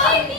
Super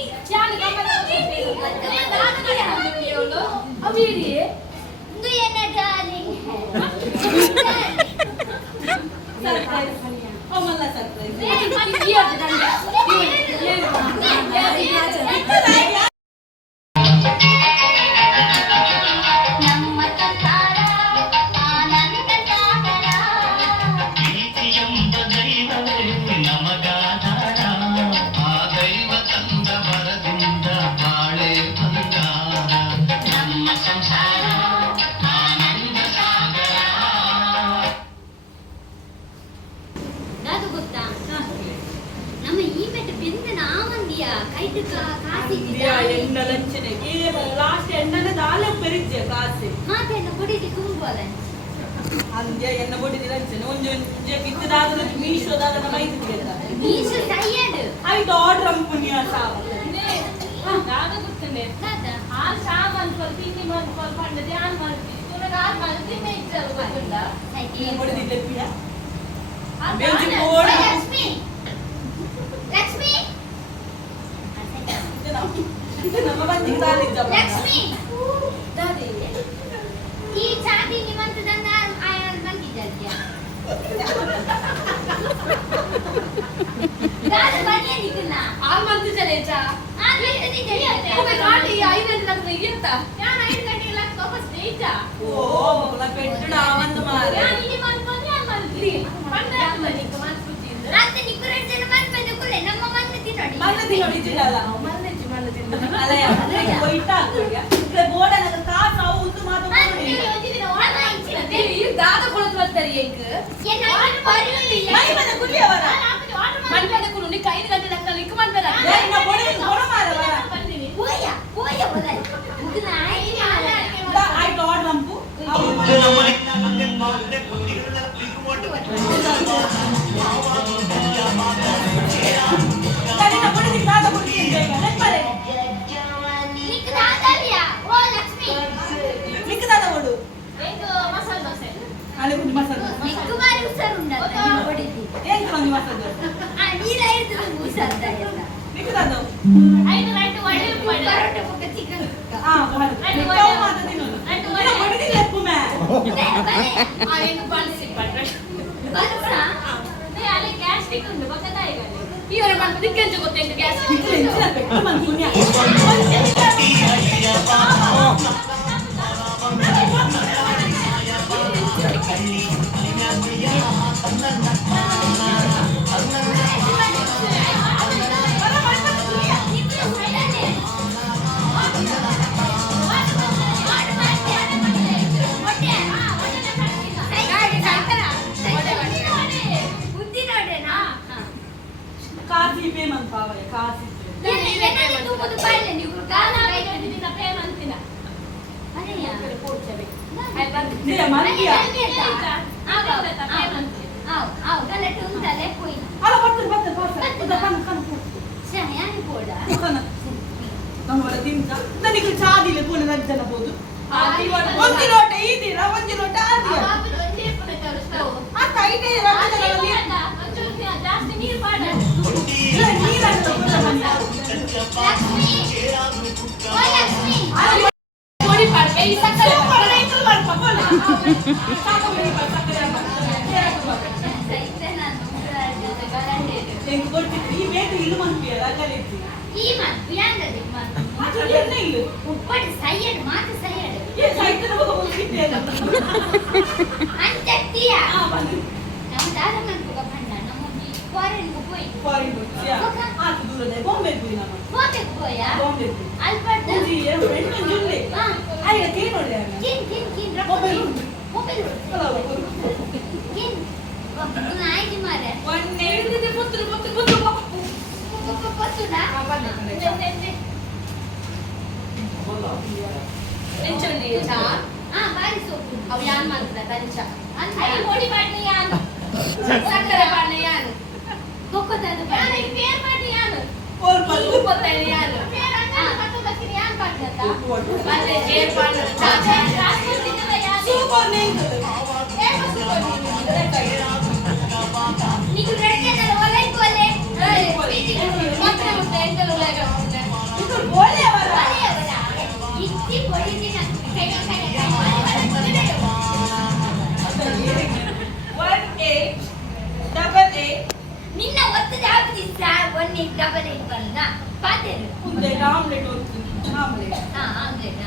ಒತ್ತದ ಆಪದಿಸ ಒನ್ನೆ double eight ಬಂದ ಪಾತೆರು ಮುಂದೆ omelette ಹೋಗ್ತೀನಿ ಆಮ್ಲೆಟ್ ಆಮ್ಲೆಟ್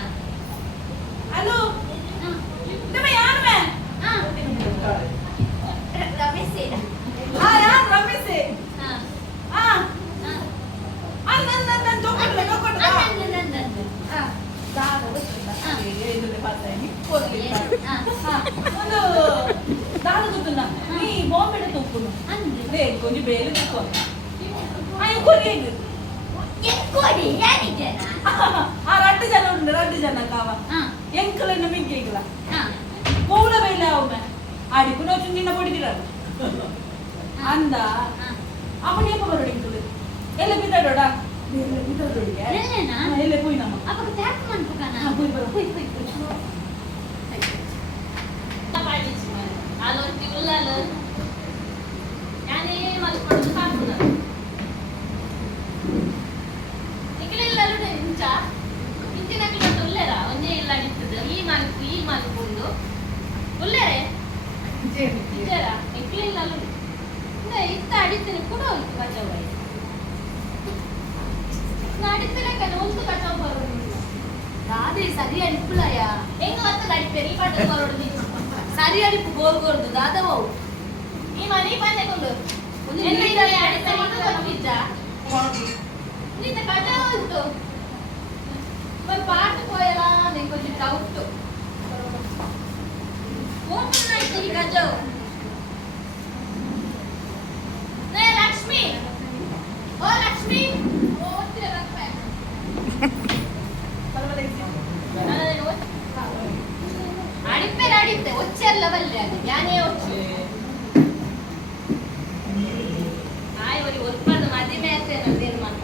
ಹಲೋ ನಿಮ್ಮ ಯಾರು ರಮೇಶ್ ಯಾರು ರಮೇಶ್ కొంచెం బేలు తీసుకో రడ్డు జన ఉంది రడ్డు జన కావా ఎంకలైన మింకేగల పూల వెళ్ళావు ఆడికి వచ్చి నిన్న పొడిగిరాడు అంద అప్పుడు చెప్పబడు ఇంకులు ఎల్ల బిడ్డాడోడా ఎల్ల పోయినామా అప్పుడు ప్యాక్ అనుకోనా పోయి allora ullalo yani mal kodu saakuna ikilellalo incha intina kila ullera onje illa nittudu ee mal kundu ullere jera ikilellalo inda itta aditene kudo ultu kachawai na aditene kana ultu kachaw barodu raadri sari anipulaya enga vatta gadi peri patta barodu ಸರಿ ಅಡಿಪು ಗೋರ್ಗೋರ್ದು ದಾದವೋ ಈ ಮನಿ ಬಂದೆಕೊಂಡು ಎಲ್ಲ ಇದರಲ್ಲಿ ಅಡಿಸಲಿದ್ದು ಗೊತ್ತಿದ್ದ ನಿಂತ ಕಟ ಉಂಟು ಒಂದು ಪಾಠ ಹೋಯಲ್ಲ ನಿಂಗೆ ಕೊಂಚ ಡೌಟ್ ಓಪನ್ ಆಯ್ತು ಈ ಕಜವು ನೇ ಲಕ್ಷ್ಮಿ ಓ ಲಕ್ಷ್ಮಿ ಓದ್ತಿರ ರಕ್ತ ಅಡಿಪ್ಪೆ ಒಚ್ಚೆಲ್ಲ ಬಲ್ಲೆ ಅದು ಯಾನೇ ಒಚ್ಚು ಆಯ್ ಒಂದು ಒರ್ಪರ್ದು ಮದಿಮೆ ಆಗ್ತೇನೆ ಅದೇನು ಮಾತ್ರ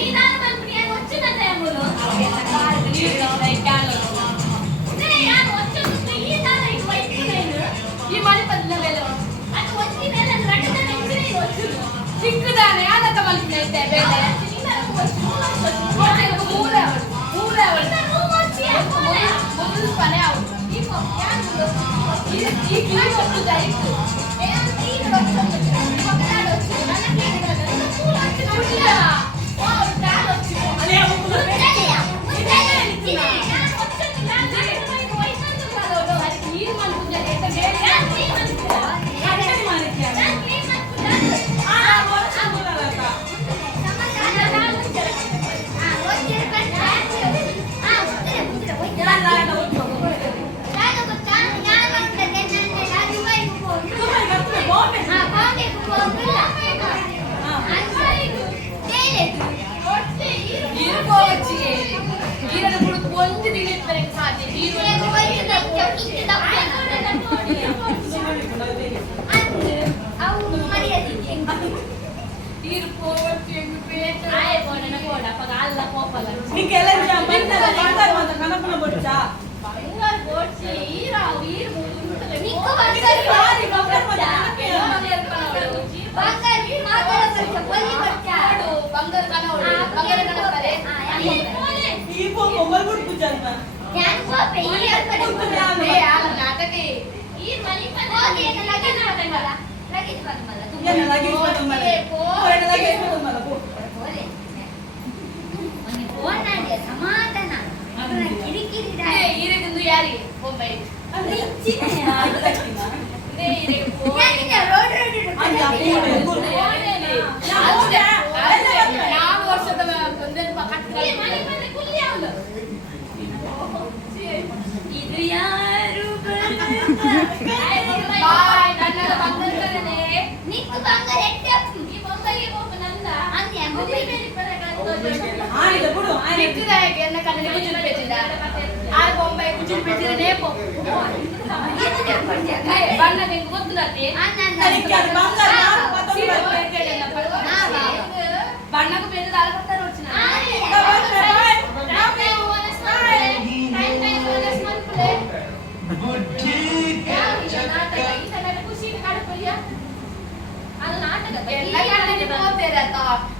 ಇದಾದ ಮಲ್ಪನಿ ಯಾರು ಒಚ್ಚಿನ ಟೈಮುಲು ಈ ಮನೆ ಬದಲ ಮೇಲೆ ಅದು ಒಚ್ಚಿನ ಚಿಕ್ಕದಾನೆ ಯಾವ್ದಕ್ಕ ಮಲ್ಪನಿ ಐತೆ ಬೇರೆ ಸಮಾಧಾನ ಯಾರಿ ಬೊಂಬೈ ವರ್ಷದ ಇದು ಯಾರು ನಿಕ್ಕು ಬಂಗಾರ ಎಟ್ಟೆ ಈ ಬೊಂಬೈಗೆ ಹೋಗ ನಂದ ಅಂದೆ ಬೊಂಬೈ ಎಲ್ಲ ಕನ್ನಡ ಕುಚಿಲ್ ಪೆಚ್ಚಿದ ಆ ಬೊಂಬೈ ಕುಚಿಲ್ ಪೆಚ್ಚಿದ ನೇಪೋ ಬಣ್ಣ ಹೆಂಗ್ ಗೊತ್ತುಲತ್ತೆ ಬಣ್ಣకు పేరు దాల్పతారు వచ్చిన ಅದು ನಾಟಕ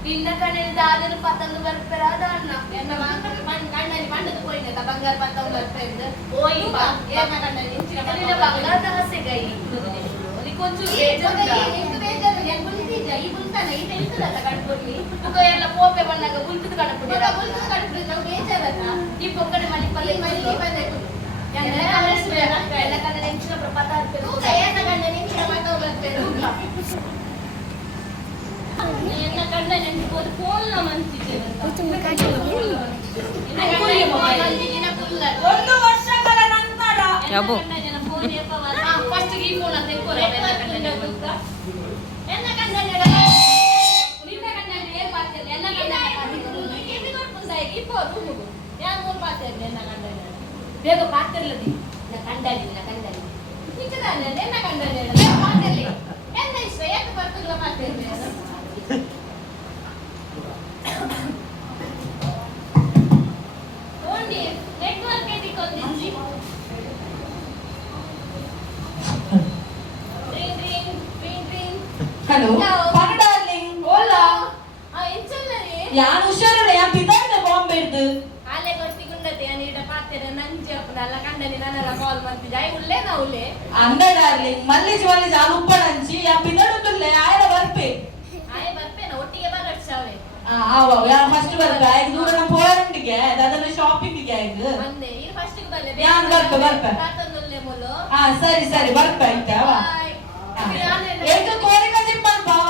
ನಿನ್ನ ಕಣ್ಣಲ್ಲಿ ದಾದರ ಪತ್ತೊಂದು ಬರ್ತಾರಾದ ಅಣ್ಣ ಎನ್ನ ಕಣ್ಣಲ್ಲಿ ಮಂಡದ ಪೋಯಿನ ಬಂಗಾರ ಪತ್ತೊಂದು ಬರ್ತಾ ಓಯ್ ಏನ ಕಣ್ಣಲ್ಲಿ ನಿನ್ನ ಬಂಗಾರದ ಹಸೆಗೈ కొంచెం ಬೇಜಾರು ಏನು ಬುಲ್ತಿದ್ದ ಈ ಬುಲ್ತಾನೆ ಈ తెలుసుದಲ್ಲ ಕಣ್ಕೊಡ್ಲಿ ಮುಖ ಎಲ್ಲ ಪೋಪೆ ಬಂದಾಗ ಬುಲ್ತದ ಕಣ್ಕೊಡಿ ಬುಲ್ತದ ಕಣ್ಕೊಡಿ ನಾವು ಬೇಜಾರಲ್ಲ ಈ ಪೊಕ್ಕಡೆ ಮಲ್ಲಿ ಪಲ್ಲಿ ಮಲ್ಲಿ ಬಂದೈತು ಎಲ್ಲ ಕಣ್ಣ ನೆಂಚಿನ ಪತ್ತ ಆಗ್ತದೆ ಏನ ಕಣ್ಣ ನೆಂಚಿನ ಮಾತ ಬರ್ತದೆ ಎನ್ನ ಕಣ್ಣ ನೆಂಚಿಕೊಂಡು ಫೋನ್ ನ ಮಂಚಿದ್ದೇನೆ ಒಂದು ವರ್ಷಗಳ ನಂತರ ಫಸ್ಟ್ ಈ ಫೋನ್ ಅಂತ ಬೇಗ ಪಾತಿರ್ಲದಿ ಕಂಡಲಿ ಕಂಡಲಿ ಎನ್ನ ಕಂಡಲಿ ಪಾತಿರ್ಲಿ ಎನ್ನ ಇಷ್ಟ ಯಾಕೆ ಬರ್ತಲ್ಲ ಪಾತಿರ್ಲಿ ಓಂಡಿ ನೆಟ್ವರ್ಕ್ ಎದಿಕೊಂದಿಜ್ಜಿ ಹಲೋ ಡಾರ್ಲಿಂಗ್ ಹೋಲಾ ಎಂಚಲ್ಲರಿ ಯಾನ್ ಹುಷಾರಲ್ಲ ಯಾನ್ ಬಿದ್ದಾನೆ ಬಾಂಬೆ ಇರ್ದು ಆಲೆ ಗೊತ್ತಿಗುಂಡತೆ ನೀಡ ಪಾತೆರ ನಂಜಿ ಅಪ್ಪನಲ್ಲ ಕಂಡನಿ ನನ್ನಲ್ಲ ಕಾಲ್ ಮಾಡ್ತಿದ್ದೆ ಐ ಉಲ್ಲೆ ನಾ ಉಲ್ಲೆ ಅಂದ ಡಾರ್ಲಿಂಗ್ ಮಲ್ಲಿಜ್ ಆಲ್ ಉಪ್ಪಣಂಚಿ ಯಾನ್ ಬಿದ್ದಾಡುತ್ತುಲ್ಲೆ ಆಯರ ಬರ್ಪೆ ಆಯ ಬರ್ಪೇನ ಒಟ್ಟಿಗೆ ಬರಡ್ಸಾವೆ ಆವ ಯಾನ್ ಫಸ್ಟ್ ಬರ್ಪೆ ಆಯ್ಗ ದೂರ ನಮ್ಮ ಪೋರಂಟಿಗೆ ಅದನ್ನ ಶಾಪಿಂಗ್ ಗೆ ಆಯ್ಗ ಅಂದೆ ಈ ಫಸ್ಟ್ ಗೆ ಬರಲೆ ಯಾನ್ ಬರ್ಪೆ ಪಾತೊಂದುಲ್ಲೆ ಮೊಲು ಸರಿ ಸರಿ ಬರ್ಪೆ ಆಯ್ತಾ ಏಕ ಕೋರಿಕ ಜಿಮ್ಮನ್ ಬಾವ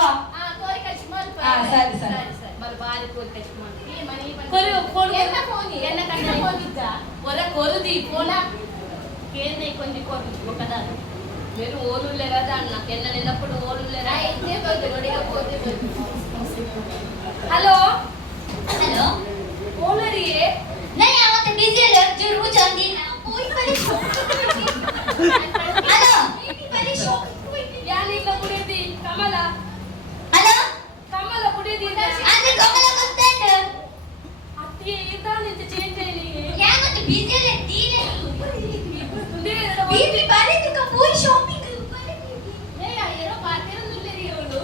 ಕೋರಿಕ ಜಿಮ್ಮನ್ ಸರಿ ಸರಿ ಮರ ಬಾರಿ ಕೋರಿಕ ಜಿಮ್ಮನ್ ಈ ಮನಿ ಕೊರಿ ಫೋನ್ ಎನ್ನ ಫೋನ್ ಎನ್ನ ಕಣ್ಣ ಫೋನ್ ಇದ್ದ ಒರ ಕೊರುದಿ ಫೋನ ಕೇನೆ ಕೊಂಜಿ ಕೊರು ಗೊಕದ ಮೇರು ಓಲುಲ್ಲೆ ರದ ಅಣ್ಣ ಕೆನ್ನ ನೆನಪುಡು ಓಲುಲ್ಲೆ ರಾ ಇದ್ದೇ ಬಂದು ನೋಡಿಗ ಹೋದೆ ಹಲೋ ಹಲೋ ಓಲರಿಯೇ ನಾ ಯಾವತ್ತೆ ಬಿಜಿ ಅಲ್ಲ ಜರು ಚಂದಿ ಓಯ್ ಬರಿ ಹಲೋ ಬರಿ ಶೋಕ್ ಯಾನಿಲ್ಲ ಬುಡಿದಿ ಕಮಲ ಹಲೋ ಕಮಲ ಬುಡಿದಿ ಅಂದ್ರೆ ಕಮಲ ಗೊತ್ತಂಡ ಅತ್ತಿ ಇದಾನೆ ಚೇಂಜ್ ಆಯ್ಲಿ ಯಾವತ್ತೆ ಬಿಜಿ ಅಲ್ಲ ತೀನೆ ಬಿಬಿ ಬಾರಿ ತುಕ ಪೂರಿ ಶಾಪಿಂಗ್ ಏ ಯಾರೋ ಪಾತಿರನುಲ್ಲೆರಿ ಅವಳು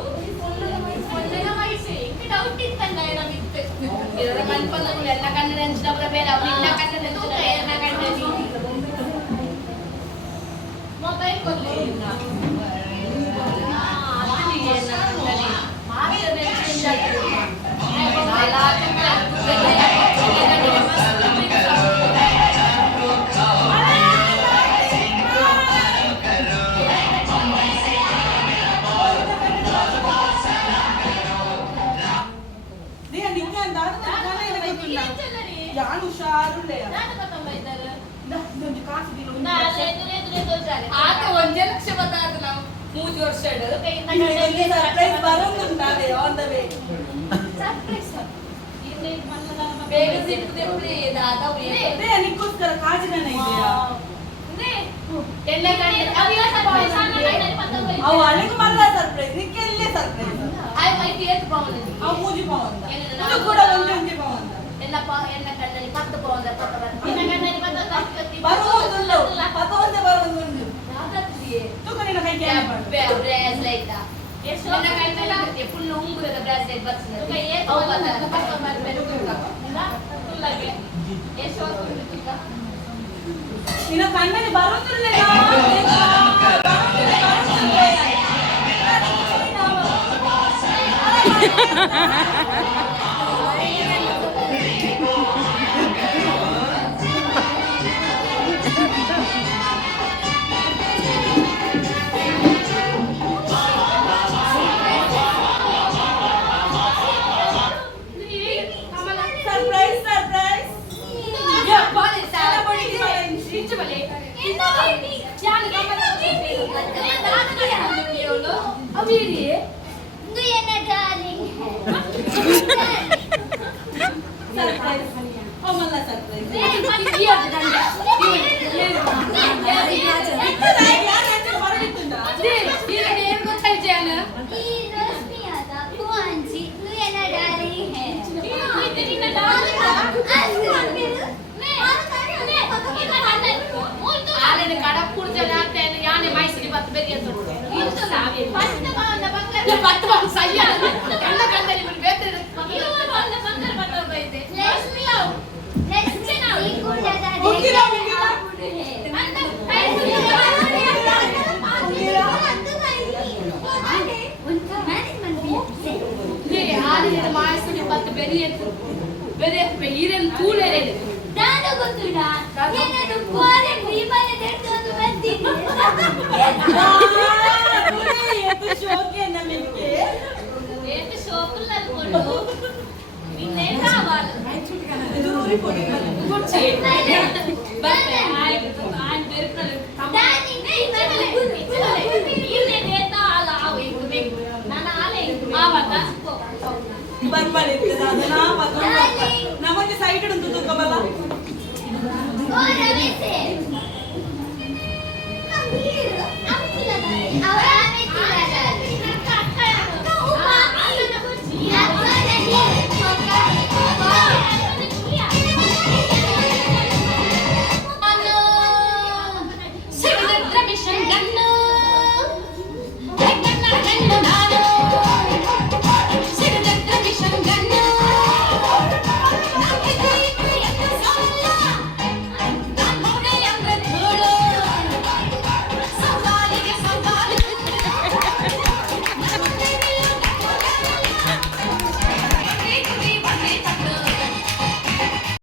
ಒಳ್ಳೆಯ ವಯಸ್ಸೆ ಇಂಕ ಡೌಟ್ ಇತ್ತಂಡ ನಮಿತ್ತೆ ಇದರ ಮನ್ಪಂದಗಳು ಎಲ್ಲ ಕಣ್ಣ ನೆಂಚಿದವರ ಬೇರೆ ಅವಳು ಇಲ್ಲ ಕಣ್ಣ ನೆಂಚಿದ ಎಲ್ಲ ಕಣ್ಣಲ್ಲಿ ಮೊಬೈಲ್ ಕೊಡ್ಲಿ ಯಾನ್ ಹುಷಾರುಲ್ಲೆ ಆತ ಒಂದೇ ಲಕ್ಷ ಬತ್ತಾದ ನಾವು 3 ವರ್ಷ ಇಡಲು ಸರ್ಪ್ರೈಸ್ ಬರೋದುಂಟಾದೆ ಆನ್ ದ ವೇ ಸರ್ಪ್ರೈಸ್ ಬೇಗ ಸಿಗ್ತದೆ ದಾದವ್ರಿ ಅದೇ ನಿಕ್ಕೋಸ್ಕರ ಕಾಜಿನ ಇದೆಯಾ ಅವು ಅಲ್ಲಿಗೂ ಮಲ್ಲ ಸರ್ಪ್ರೈಸ್ ನಿಕ್ಕೆ ಇಲ್ಲೇ ಸರ್ಪ್ರೈಸ್ ಅವು ಮೂಜಿ ಪೌಂದ ಇದು ಕೂಡ ಒಂದು ಪೌಂದ ಎನ್ನ ಕಣ್ಣಲ್ಲಿ 10 ಪೌಂದ ಬರುವುದುಲ್ಲ ಪತವಂದೆ ಬರುವುದುಂಟು ತೂಕ ನಿನ್ನ ಕೈ ಕ್ಯಾನ್ ಬ್ರಾಸ್ಲೆಟ್ ಎಷ್ಟು ನನ್ನ ಕಣ್ಣಲ್ಲಿ ಫುಲ್ ಉಂಗುರದ ಬ್ರಾಸ್ಲೆಟ್ ಬರ್ತದೆ ತೂಕ ಏತು ಫುಲ್ಲಾಗಿ ಎಷ್ಟು ಹೊತ್ತು ತೂಕ ನಿನ್ನ ಕಣ್ಣಲ್ಲಿ ಬರುವುದಿಲ್ಲ ಸರ್ಪ್ರೈಸ್ ಸರ್ಪ್ರೈಸ್ ಸರಿಯಾದ ಕಣ್ಣ ಕಣ್ಣಲ್ಲಿ ಬೇರೆ ಎತ್ತು ಬೇರೆ ಈರೆಲ್ಲ ತೂಳೆರೆ ನಾನು ಗೊತ್ತಿಲ್ಲ ಏನಾದ್ರು ಕೋರೆ ವಿಮಾನ ತೆಗೆದು ಬಂದಿದ್ದೆ ಶೋಕೆ ನಮಗೆ ಏಕೆ ಶೋಕುಲ್ ಅನ್ಕೊಂಡು ಇನ್ನೇ ಕಾವಾಲ ದೂರಿ ಕೊಡಿ ಗುಡ್ಚಿ ಬರ್ತೆ ಆಯ್ತು ಆಯ್ತು ಬೇರೆ ದಾನಿನ ಇಮಲೆ ಇಲ್ಲೇ ನೇತಾ ಆಲ ಆವು ಇಂಗು ಬೇಕು ನಾನು ಆಲೆ ಆವಾಗ ಬರ್ಬಲಿರ್ತದ ಅದನ್ನ ನಮಗೆ ಸೈಡ್ ಉಂಟು ತೂಕಬಲ್ಲ ಓ ರಮೇಶ್ ನಮ್ಗೆ ಅಂಕಿಲ್ಲ ಅವರ